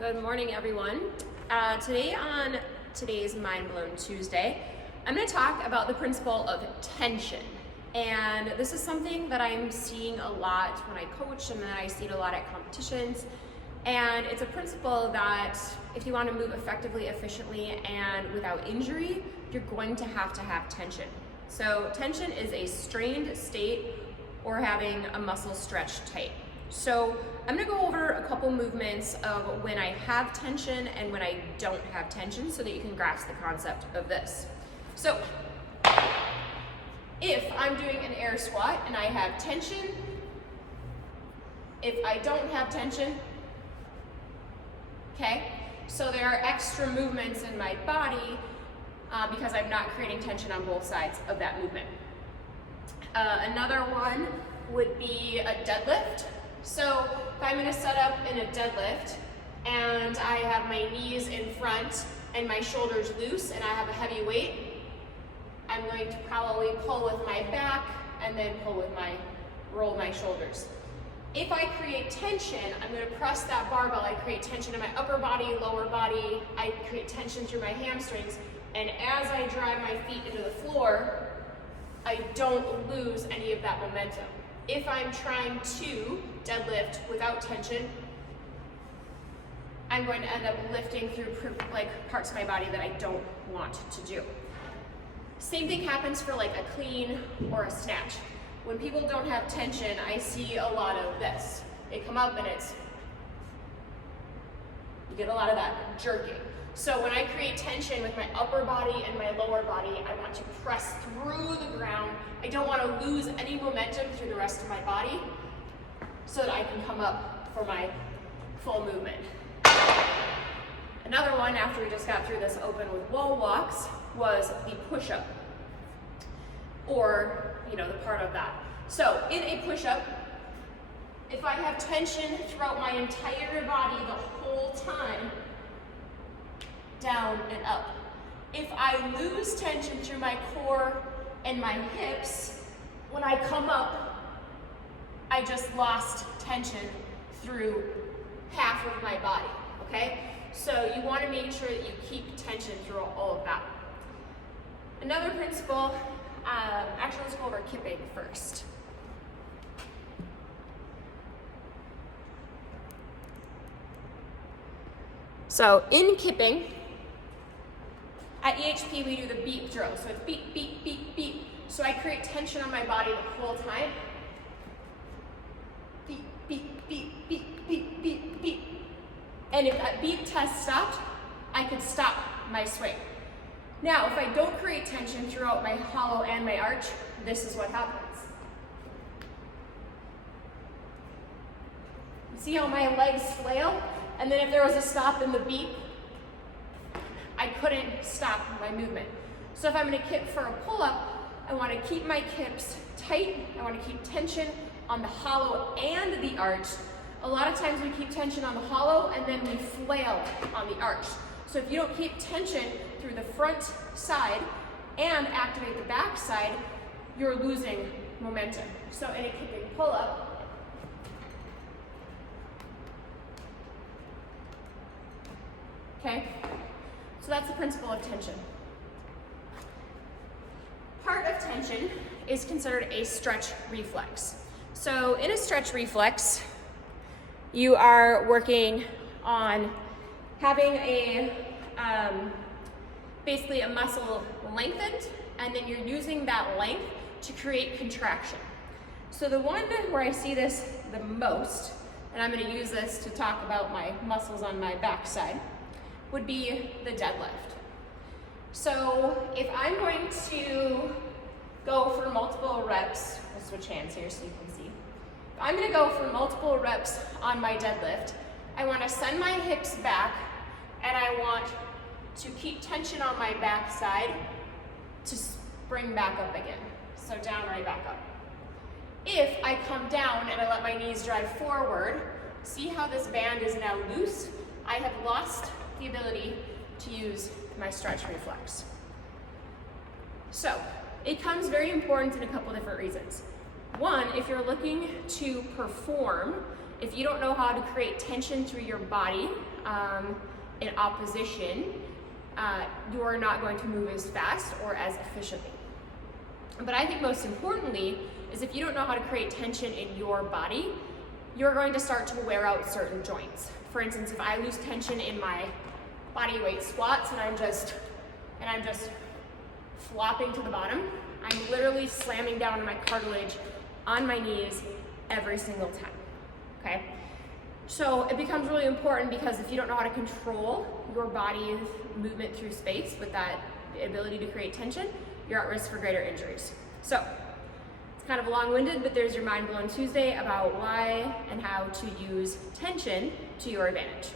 Good morning, everyone. Today on today's Mind Blown Tuesday, I'm going to talk about the principle of tension. And this is something that I'm seeing a lot when I coach and that I see it a lot at competitions. And it's a principle that if you want to move effectively, efficiently, and without injury, you're going to have tension. So tension is a strained state or having a muscle stretched tight. So I'm going to go over a couple movements of when I have tension and when I don't have tension so that you can grasp the concept of this. So if I'm doing an air squat and I have tension, if I don't have tension, okay? So there are extra movements in my body because I'm not creating tension on both sides of that movement. Another one would be a deadlift. So if I'm going to set up in a deadlift and I have my knees in front and my shoulders loose and I have a heavy weight, I'm going to probably pull with my back and then roll my shoulders. If I create tension, I'm going to press that barbell. I create tension in my upper body, lower body. I create tension through my hamstrings. And as I drive my feet into the floor, I don't lose any of that momentum. If I'm trying to deadlift without tension, I'm going to end up lifting through parts of my body that I don't want to do. Same thing happens for like a clean or a snatch. When people don't have tension, I see a lot of this. They come up and you get a lot of that jerking. So when I create tension with my upper body and my lower body, I want to press through the ground. I don't want to lose any momentum through the rest of my body so that I can come up for my full movement. Another one after we just got through this open with wall walks was the push-up, or the part of that. So in a push-up, if I have tension throughout my entire body the whole time, down and up. If I lose tension through my core and my hips, when I come up, I just lost tension through half of my body, okay? So you want to make sure that you keep tension through all of that. Another principle, actually let's go over kipping first. So in kipping, at EHP we do the beep drill. So it's beep, beep, beep, beep. So I create tension on my body the whole time. Beep, beep, beep, beep, beep, beep, beep. And if that beep test stopped, I could stop my swing. Now, if I don't create tension throughout my hollow and my arch, this is what happens. See how my legs flail? And then if there was a stop in the beep, I couldn't stop my movement. So if I'm going to kip for a pull-up, I want to keep my kips tight. I want to keep tension on the hollow and the arch. A lot of times we keep tension on the hollow and then we flail on the arch. So if you don't keep tension through the front side and activate the back side, you're losing momentum. So in a kipping pull-up, okay? So that's the principle of tension. Part of tension is considered a stretch reflex. So in a stretch reflex, you are working on having basically a muscle lengthened, and then you're using that length to create contraction. So the one where I see this the most, and I'm going to use this to talk about my muscles on my backside, would be the deadlift. So if I'm going to go for multiple reps, we'll switch hands here so you can see. If I'm going to go for multiple reps on my deadlift, I want to send my hips back and I want to keep tension on my backside to spring back up again. So down, right back up. If I come down and I let my knees drive forward, see how this band is now loose? I have lost the ability to use my stretch reflex. So it becomes very important in a couple different reasons. One, if you're looking to perform if you don't know how to create tension through your body in opposition, you are not going to move as fast or as efficiently. But I think most importantly is if you don't know how to create tension in your body, you're going to start to wear out certain joints. For instance, if I lose tension in my body weight squats and I'm just flopping to the bottom, I'm literally slamming down on my cartilage on my knees every single time, okay? So it becomes really important because if you don't know how to control your body's movement through space with that ability to create tension, you're at risk for greater injuries. So it's kind of long-winded, but there's your Mind Blown Tuesday about why and how to use tension to your advantage.